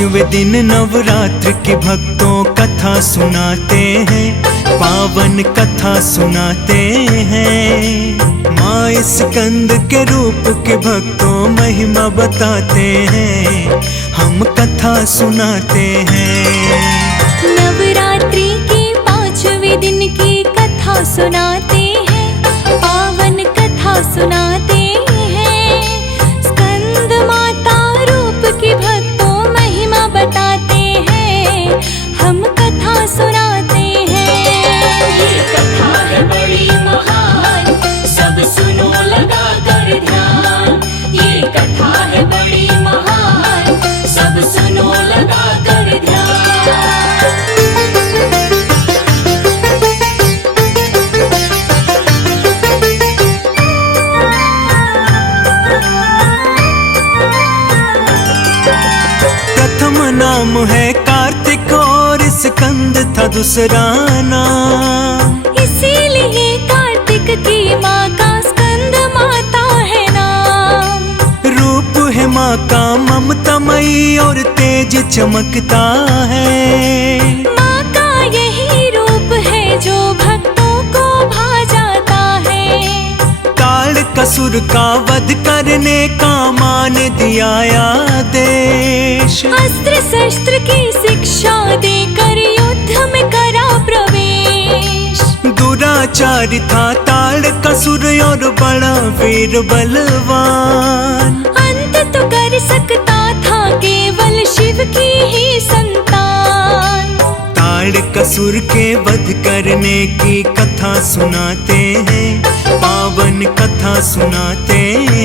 पांचवें दिन नवरात्र की भक्तों कथा सुनाते हैं, पावन कथा सुनाते हैं। माँ स्कंद के रूप के भक्तों महिमा बताते हैं, हम कथा सुनाते हैं। नवरात्रि के पांचवें दिन की कथा सुनाते हैं, पावन कथा सुनाते हैं। स्कंद माता रूप की भक्तों महिमा बताते हैं, हम कथा सुनाते हैं। ये कथा है बड़ी महान, सब सुनो लगा कर ध्यान। ये कथा है बड़ी महान, सब सुनो लगा कर ध्यान। प्रथम नाम है कार्तिक और स्कंद था दूसरा नाम, इसीलिए कार्तिक की माँ का स्कंद माता है नाम। रूप है माँ का ममतामयी और तेज चमकता है। माँ का यही रूप है जो भक्तों को भा जाता है। ताड़कासुर का वध करने का मान दिया आदेश, अस्त्र शस्त्र की शिक्षा देकर युद्ध में करा प्रवेश। दुराचारी था ताड़कासुर और बड़ा वीर बलवान, अंत तो कर सकता था केवल शिव की ही संतान। ताड़कासुर के वध करने की कथा सुनाते हैं, पावन कथा सुनाते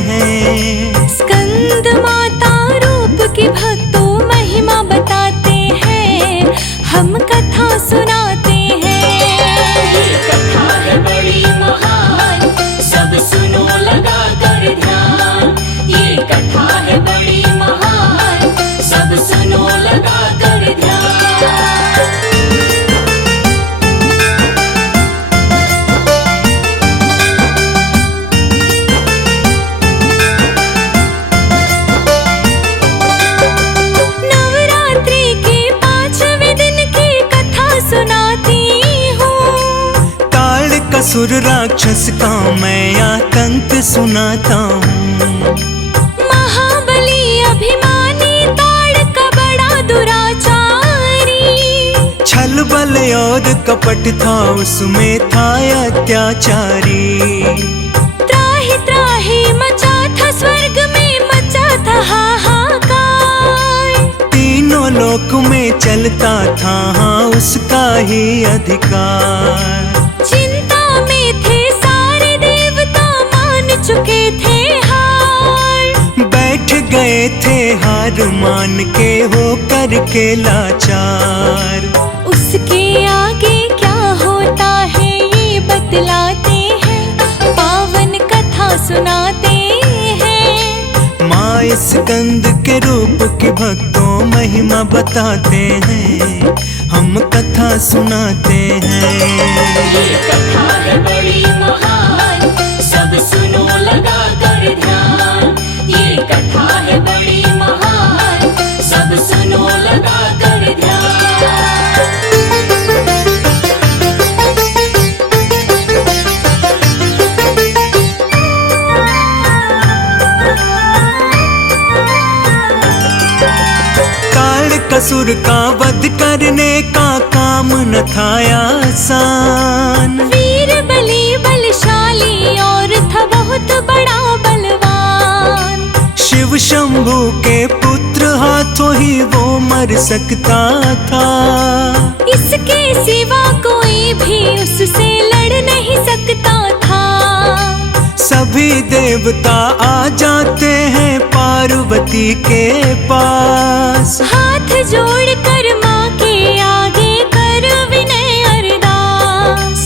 हैं। स्कंद माता रूप की भक्तों महिमा बताते हैं, हम कथा सुनाते हैं। ये कथा है बड़ी महान, सब सुनो लगा कर ध्यान। ये कथा है बड़ी महान, सब सुनो लगा कर ध्यान। नवरात्रि के पांचवें दिन की कथा सुनाती हूँ। ताड़कासुर राक्षस का मैं आतंक सुनाता हूँ। महाबली अभिमानी ताड़का बड़ा दुराचारी। छल बल और कपट था उसमें था अत्याचारी। त्राहि त्राहि मचा था स्वर्ग में, मचा था हाहाकार। तीनों लोक में चलता था हाँ उसका ही अधिकार। चिंता में थे सारे देवता, मान चुके थे हार। बैठ गए थे हार मान के हो करके लाचार। उसके आगे क्या होता है ये बतलाते हैं, पावन कथा सुनाते हैं। माँ स्कंद के रूप की भक्तों महिमा बताते हैं, हम कथा सुनाते हैं। ये कथा है बड़ी महान, सब सुनो लगा कर ध्यान। ये कथा है बड़ी महान, सब सुनो लगा कर ध्यान। ताड़कासुर का वध करने का काम न था आसान। वीर बली बलशाली और था बहुत बड़ा बलवान। शिव शंभू के पुत्र हाथों ही वो मर सकता था। इसके सिवा कोई भी उससे लड़ नहीं सकता था। सभी देवता आ जाते हैं पार्वती के पास। हाथ जोड़ कर माँ के आगे कर विनय अरदास।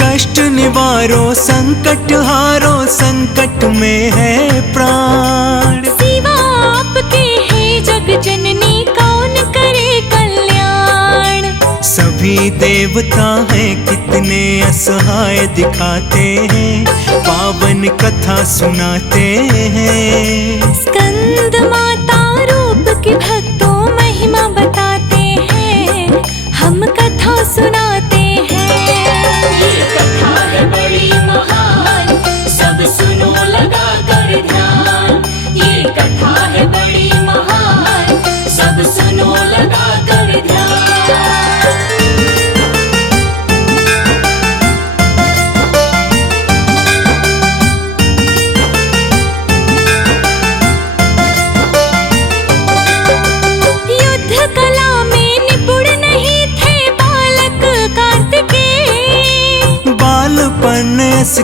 कष्ट निवारो संकट हारो, संकट में है प्राण। सिवा आपके है जग जननी, कौन करे कल्याण। सभी देवता हैं कितने असहाय दिखाते हैं, पावन कथा सुनाते हैं। स्कंद माता रूप की भक्तों महिमा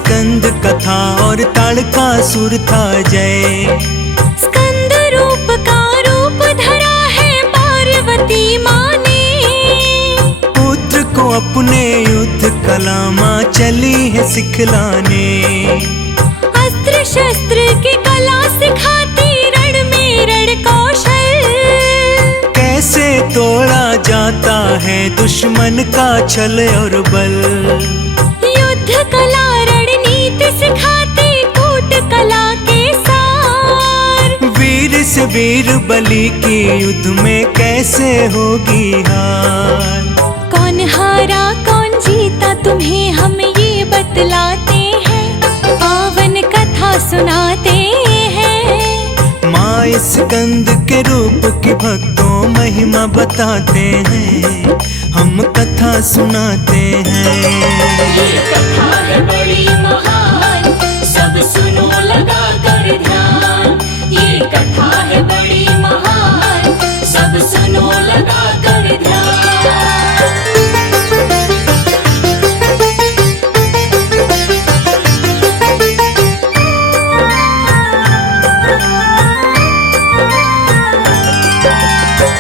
स्कंद कथा और ताड़कासुर था जय। स्कंद रूप का रूप धरा है पार्वती माँ ने, पुत्र को अपने युद्ध कला माँ चली है सिखलाने। अस्त्र शस्त्र की कला सिखाती रण में रण कौशल, कैसे तोड़ा जाता है दुश्मन का छल और बल। युद्ध कला रणनीति सिखाती कूट कला के सार, वीर से वीर बलि की युद्ध में कैसे होगी हार। कौन हारा कौन जीता तुम्हें हम ये बतलाते हैं, पावन कथा सुनाते हैं। माँ स्कंद के रूप की भक्तों महिमा बताते हैं, हम कथा सुनाते हैं। ये कथा है बड़ी महान, सब सुनो लगा कर ध्यान। ये कथा है बड़ी महान, सब सुनो लगा कर ध्यान।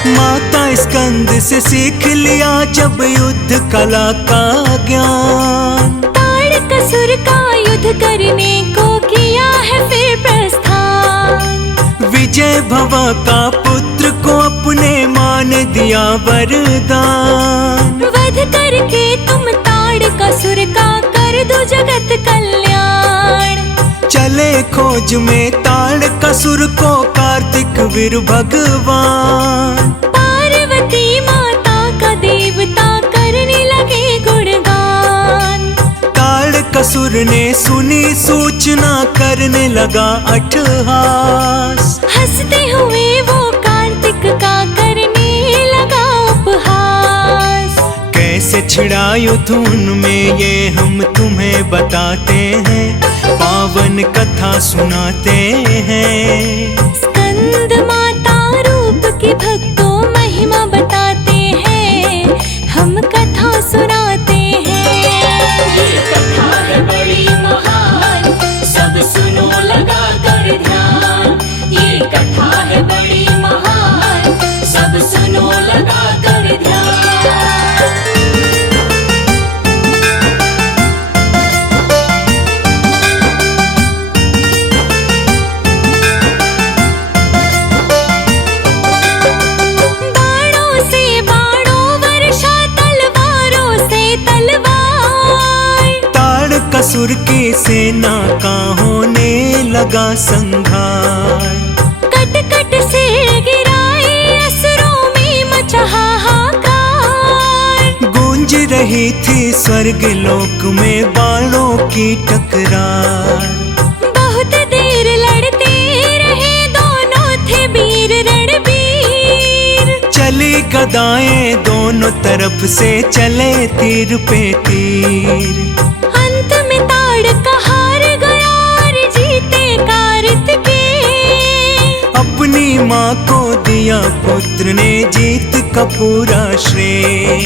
माता स्कंद से सीख लिया जब युद्ध कला का ज्ञान, ताड़कासुर का युद्ध करने को किया है फिर प्रस्थान। विजय भवा का पुत्र को अपने माँ ने दिया वरदान। वध करके तुम ताड़कासुर का कर दो जगत कल्याण। चले खोज में ताड़कासुर को कार्तिक वीर भगवान। पार्वती माता का देवता करने लगे गुणगान। ताड़कासुर ने सुनी सूचना करने लगा अट्टहास, हंसते हुए वो कार्तिक का करने लगा उपहास। कैसे छिड़ा युद्ध उनमें ये हम तुम्हें बताते हैं, पावन कथा सुनाते हैं। स्कंद माता रूप की भक्तों महिमा बताते हैं, हम कथा सुनाते हैं। ये कथा है बड़ी महान, सब सुनो लगा कर ध्यान। ये कथा है बड़ी महान, सब सुनो लगा कर ध्यान। बाणों से बाणों वर्षा, तलवारों से तलवार, ताड़कासुर की सेना का होने लगा संहार। कट कट से गिराए असुरों में मचा हाहाकार। गूंज रही थी स्वर्ग लोक में बाणों की टकरार। बहुत देर लड़ते रहे दोनों थे वीर रणवीर, चली गदाएं दोनों तरफ से चले तीर पे तीर। अंत में ताड़का हार गया और जीते कार्तिकेय। अपनी माँ को दिया पुत्र ने जीत का पूरा श्रेय।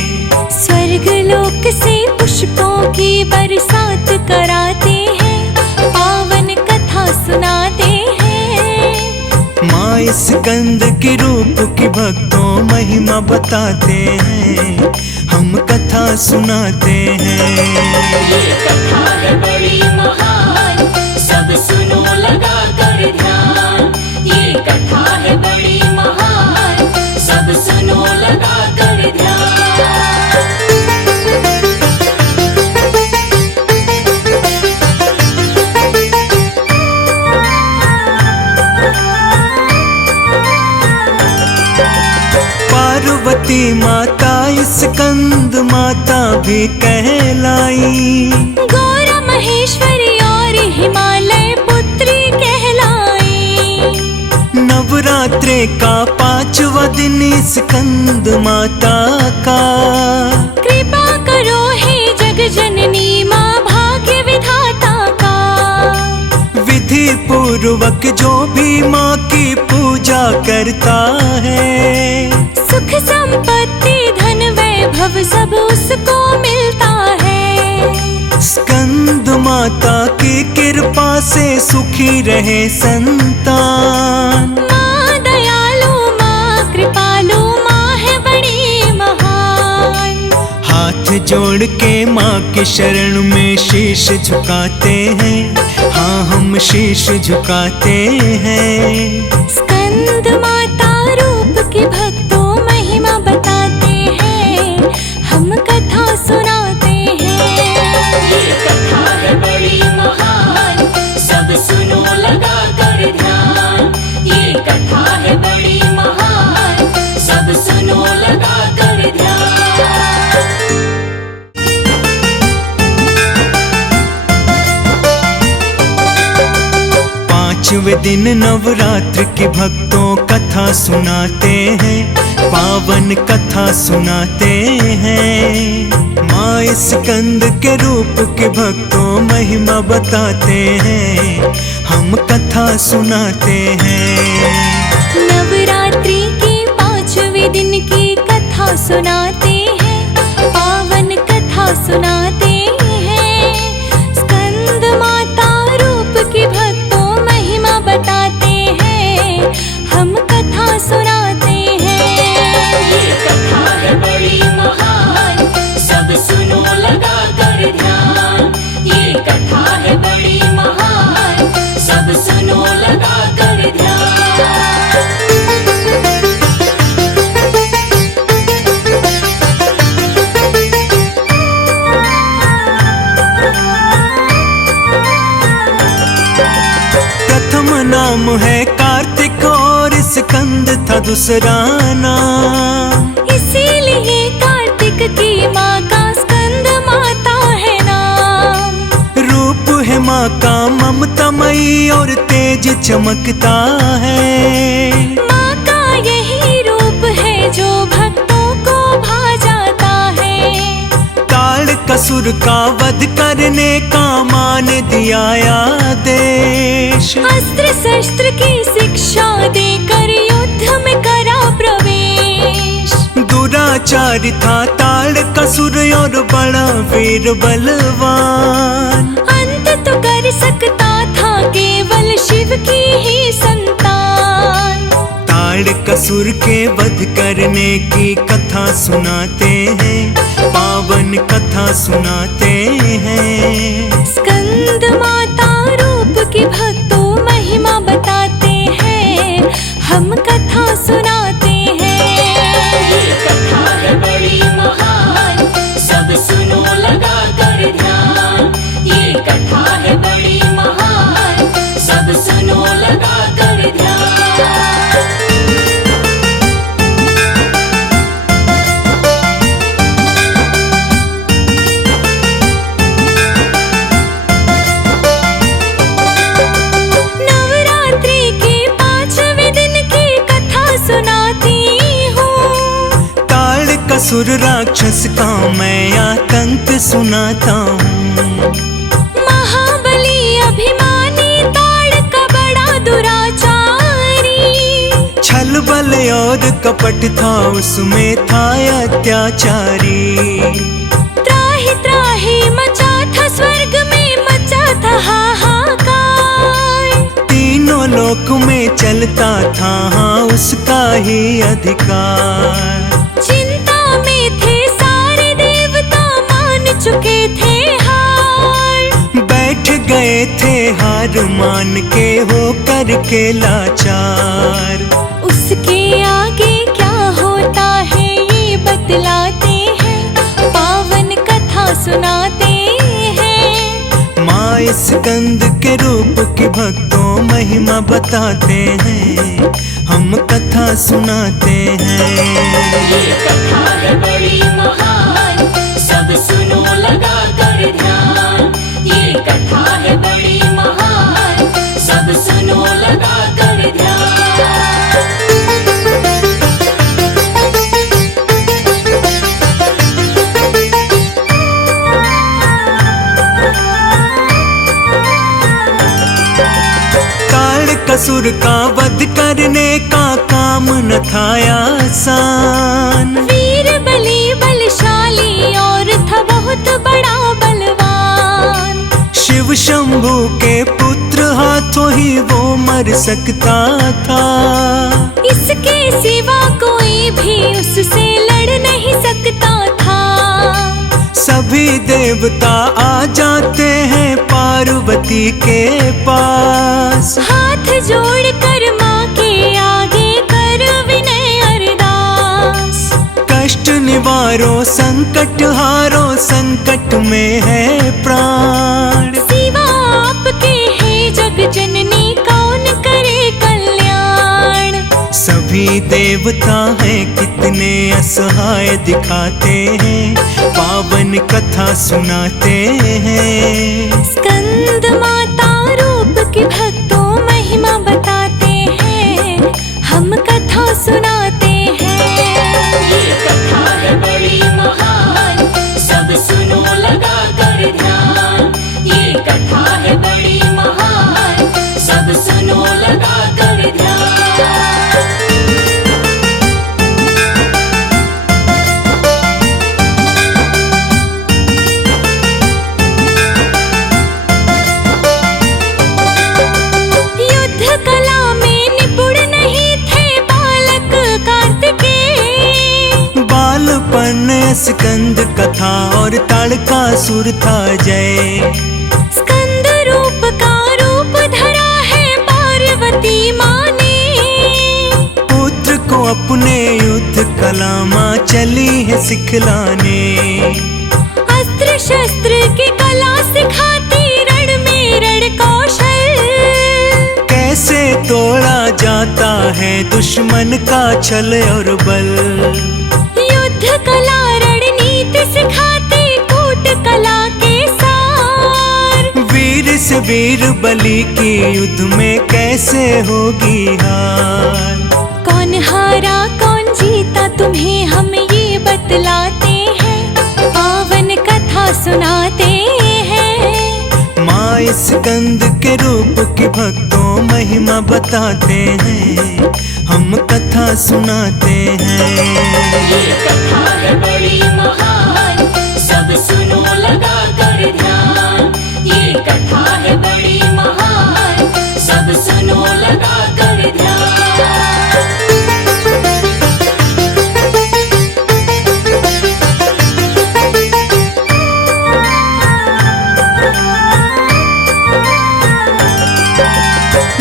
स्वर्ग लोक से पुष्पों की बरसात कराते हैं, पावन कथा सुनाते हैं। माँ स्कंद के रूप की भक्तों महिमा बताते हैं, हम कथा सुनाते हैं। ये कथा है बड़ी महान, सब सुनो लगा कर ध्यान। ये कथा है बड़ी महान, सब सुनो लगा कर ध्यान। पार्वती माता स्कंद माता भी कहलाई। गौरा महेश्वरी और हिमालय पुत्री कहलाई। नवरात्रे का 5वां दिन स्कंद माता का। कृपा करो हे जग जननी माँ भाग्य विधाता का। विधि पूर्वक जो भी माँ की पूजा करता है, सुख संपत्ति धन वैभव सब उसको मिलता है। स्कंद माता की कृपा से सुखी रहे संतान। माँ दयालु, माँ कृपालु, माँ है बड़ी महान। हाथ जोड़ के माँ के शरण में शीश झुकाते हैं, हाँ हम शीश झुकाते हैं। स्कंद माता रूप की भक्तों महिमा बताते हैं, हम कथा सुनाते हैं। ये कथा है बड़ी महान, सब सुनो लगा कर ध्यान। ये कथा है बड़ी महान, सब सुनो लगा कर ध्यान। 5वें दिन नवरात्र की भक्तों कथा सुनाते हैं, पावन कथा सुनाते हैं। माँ स्कंद के रूप के भक्तों महिमा बताते हैं, हम कथा सुनाते हैं। नवरात्रि के 5वें दिन की कथा सुनाते हैं, पावन कथा सुनाते हैं। स्कंद माता रूप की भक्तों महिमा बताते हैं, हम कथा सुनाते हैं। ये कथा है बड़ी महान, सब सुनो लगा कर ध्यान। ये कथा है बड़ी महान, सब सुनो लगा कर ध्यान। प्रथम नाम है कार्तिक और स्कंद था दूसरा नाम। इसीलिए कार्तिक की माँ का स्कंद माता है नाम। रूप है माँ का ममतामयी और तेज चमकता है। माँ का यही रूप है जो भक्तों को भा जाता है। ताड़कासुर का वध करने का मान दिया आदेश। अस्त्र शस्त्र की शिक्षा देकर युद्ध में करा प्रवेश। दुराचारी था ताड़कासुर और बड़ा वीर बलवान। अंत तो कर सकता था केवल शिव की ही संतान। ताड़कासुर के वध करने की कथा सुनाते हैं, पावन कथा सुनाते हैं। स्कंद माता रूप की भक्तों महिमा बताते हैं, हम कथा सुनाते हैं। ये कथा है बड़ी महान, सब सुनो लगा कर ध्यान। ये कथा है बड़ी महान, सब सुनो लगा कर ध्यान। नवरात्रि के 5वें दिन की कथा सुनाती हूँ। ताड़कासुर राक्षस का मैं आतंक सुनाता हूँ। महाबली अभिमानी ताड़का बड़ा दुराचारी। छल बल और कपट था उसमें था अत्याचारी। त्राहि त्राहि मचा था स्वर्ग में, मचा था हाहाकार। तीनों लोक में चलता था हाँ उसका ही अधिकार। चिंता में थे सारे देवता, मान चुके थे हार। बैठ गए थे हार मान के हो करके लाचार। उसके आगे क्या होता है ये बतलाते हैं, पावन कथा सुनाते हैं। माँ स्कंद के रूप की भक्तों महिमा बताते हैं, हम कथा सुनाते हैं। ये कथा है बड़ी महान, सब सुनो लगा कर ध्यान। ये कथा है बड़ी महान, सब सुनो लगा कर ध्यान। ताड़कासुर का वध करने का काम न था आसान। वीर बली बलशाली और था बहुत बड़ा बलवान। शिव शंभू के पुत्र हाथों ही वो मर सकता था। इसके सिवा कोई भी उससे लड़ नहीं सकता था। सभी देवता आ जाते हैं पार्वती के पास, हाथ जोड़कर माँ के आगे कर विनय अरदास। कष्ट निवारो संकट हारो संकट में है प्राण। सिवा आपके है जग जननी कौन करे कल्याण। सभी देवता हैं कितने असहाय दिखाते हैं, पावन कथा सुनाते हैं। स्कंद माता रूप की भक्तों महिमा बताते हैं, हम कथा सुनाते हैं। ये कथा है बड़ी महान, सब सुनो लगा कर ध्यान। ये कथा है बड़ी महान, सब सुनो लगा कर ध्यान। युद्ध कला में निपुण नहीं थे बालक कार्तिकेय। बालपन स्कंद कथा और ताड़कासुर था जय। स्कंद रूप का रूप धरा है पार्वती माँ ने। पुत्र को अपने युद्ध कला माँ चली है सिखलाने। अस्त्र शस्त्र की कला सिखाती रण में रण कौशल। कैसे तोड़ा जाता है दुश्मन का छल और बल। युद्ध कला रणनीति सिखाती कूट कला के सार। वीर से वीर बलि की युद्ध में कैसे होगी हार। कौन हारा कौन जीता तुम्हें हम ये बतलाते हैं, पावन कथा सुनाते हैं। माँ स्कंद के रूप की भक्तों महिमा बताते हैं, हम कथा सुनाते हैं। ये कथा है बड़ी महान, सब सुनो लगा कर ध्यान। ये कथा है बड़ी महान, सब सुनो लगा कर ध्यान।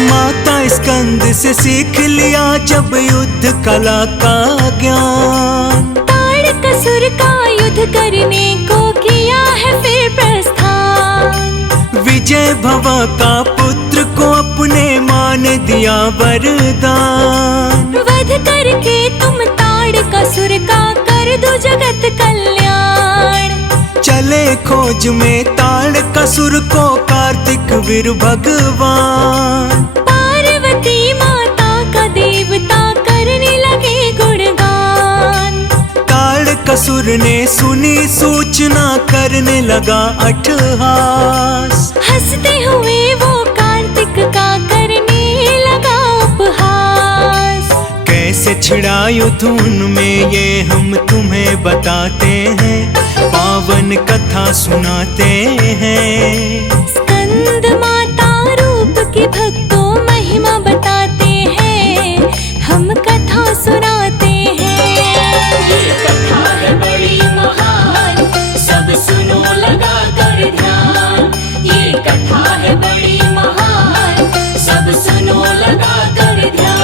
माता स्कंद से सीख लिया जब युद्ध कला का ज्ञान। ताड़कासुर का युद्ध करने को किया है फिर प्रस्थान। विजय भवा का पुत्र को अपने माँ ने दिया वरदान। वध करके तुम ताड़कासुर का कर दो जगत कल्याण। चले खोज में ताड़कासुर को कार्तिक वीर भगवान। पार्वती माता का देवता करने लगे गुणगान। ताड़कासुर ने सुनी सूचना करने लगा अट्टहास। हंसते हुए वो कार्तिक का करने लगा उपहास। कैसे छिड़ा युद्ध उनमें ये हम तुम्हें बताते हैं, पावन कथा सुनाते हैं। स्कंद माता रूप की भक्तों महिमा बताते हैं, हम कथा सुनाते हैं। ये कथा है बड़ी महान, सब सुनो लगा कर ध्यान। ये कथा है बड़ी महान, सब सुनो लगा कर ध्यान।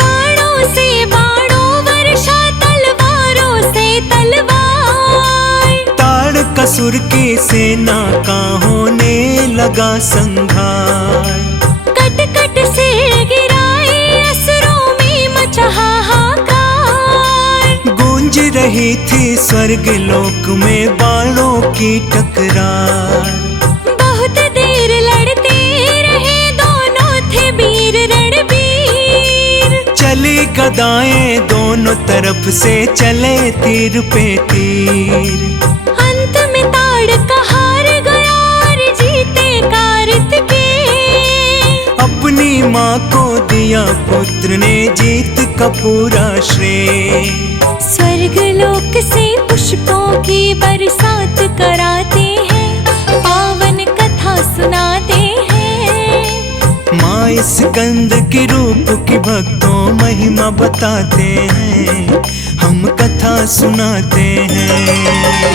बाणों से बाणों वर्षा तलवारों से तलवार। ताड़कासुर की सेना का होने लगा संहार। कट कट से गिराए असुरों में मचा हाहाकार। गूंज रही थी स्वर्ग लोक में बाणों की टकरार। बहुत देर लड़ते रहे दोनों थे वीर रणवीर। चली गदाएं दोनों तरफ से चले तीर पे तीर। अंत में ताड़का हार गया और जीते कार्तिकेय। अपनी माँ को दिया पुत्र ने जीत का पूरा श्रेय। स्वर्ग लोक से पुष्पों की बरसात कराते हैं, पावन कथा सुनाते हैं। माँ इस कंद के रूप की भक्तों महिमा बताते हैं, हम कथा सुनाते हैं।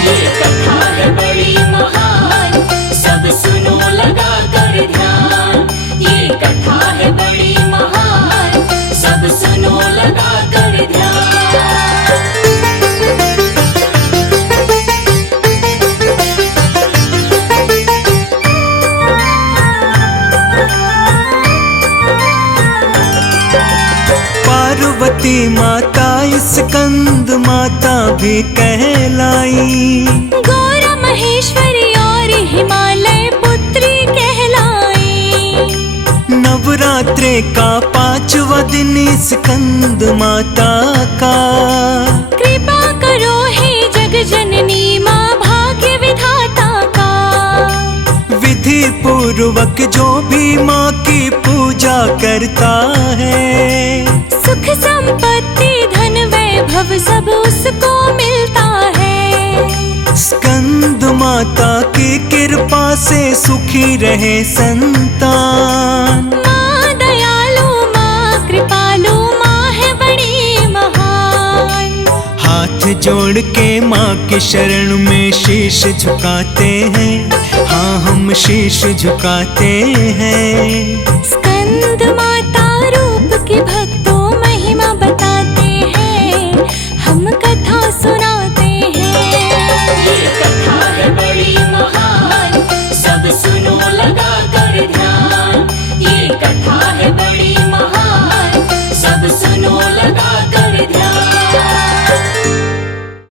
ये कथा है बड़ी महान, सब सुनो लगा कर ध्यान। ये कथा है बड़ी महान, सब सुनो लगा कर ध्यान। पार्वती माता स्कंद माता भी कहलाई, गौरा महेश्वरी और हिमालय पुत्री कहलाई। नवरात्रे का 5वां दिन स्कंद माता का, कृपा करो हे जग जननी माँ भाग्य विधाता का। विधि पूर्वक जो भी माँ की पूजा करता है, सुख संपत्ति धन वैभव सब उसको मिलता है। स्कंद माता की कृपा से सुखी रहे संतान। माँ दयालु माँ कृपालु माँ है बड़ी महान। हाथ जोड़ के माँ के शरण में शीश झुकाते हैं, हाँ हम शीश झुकाते हैं। स्कंद माँ